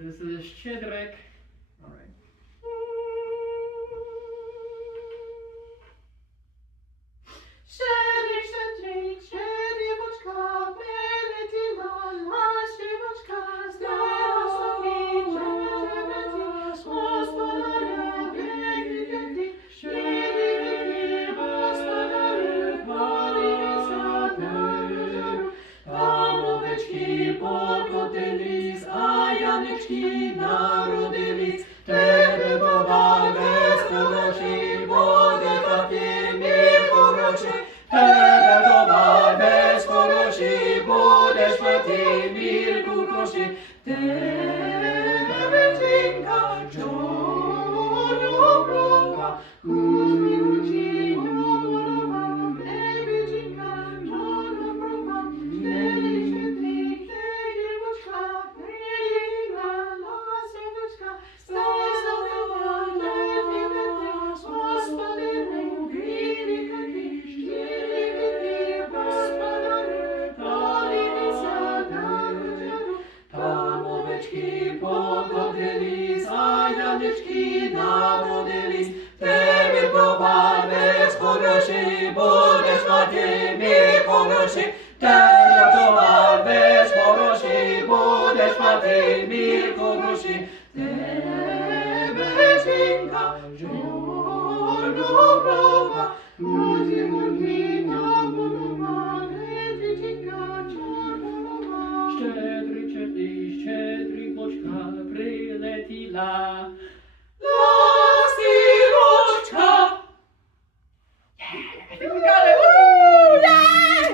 This is Щедрик. All right. Щедрик, щедрик, щедрівочка, прилетіла, ластівочка, з неба собі щебетить, господареві віки, щедрі, господарю, подивися на зорю, там овечки покотились, а янички народились, тебе товар без хороший, буде хати мір хороший, тебе товар без хороший, будеш мати мір хороший, тебе вечінка, чорноброва, кузьмі очі, доброва, тебе жінка, чорноброва, щедрик, щедрівочка, прилетіла ластівочка, стала золота, Господи, віликий, щедрий, Господарю, подивися на зорю, там овечки покотились, а янички народились, тебе товар без хороший, будеш мати мій хороший, тебе товар без хороший, будеш мати мій хороший, тебе жінка, чорноброва, кузі мурки, доброва, тебе жінка, чорноброва. Щедрик, щедрик, щедрівочка, прилетіла. Ластівочка. I think we got it. Woo! Yay!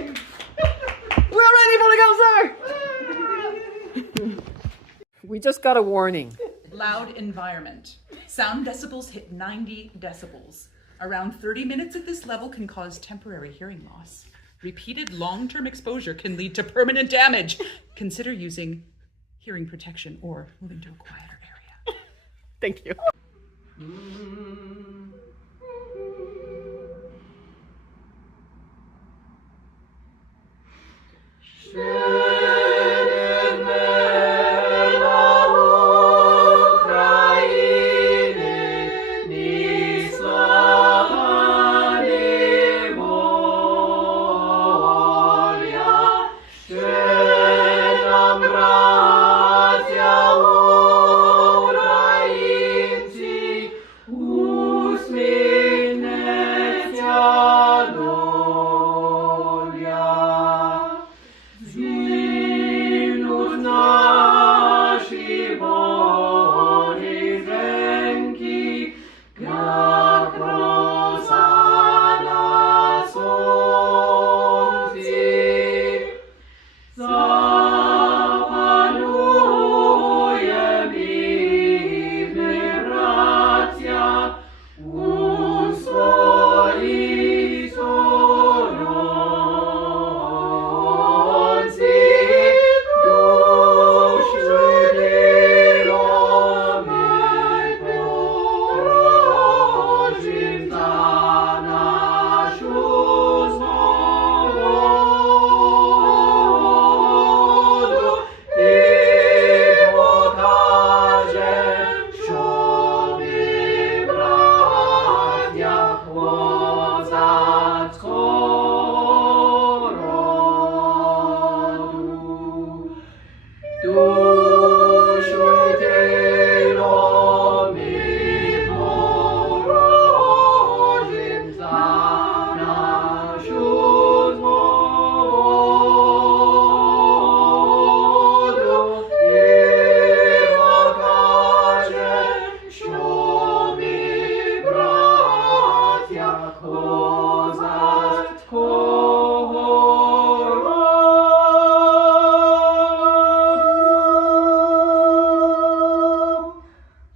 We're ready for the concert. We just got a warning. Loud environment. Sound decibels hit 90 decibels. Around 30 minutes at this level can cause temporary hearing loss. Repeated long-term exposure can lead to permanent damage. Consider using hearing protection or moving to a quieter area. Thank you.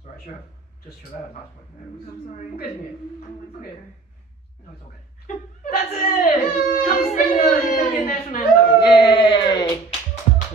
Sorry, just show that. I'm sorry. Okay. No, it's okay.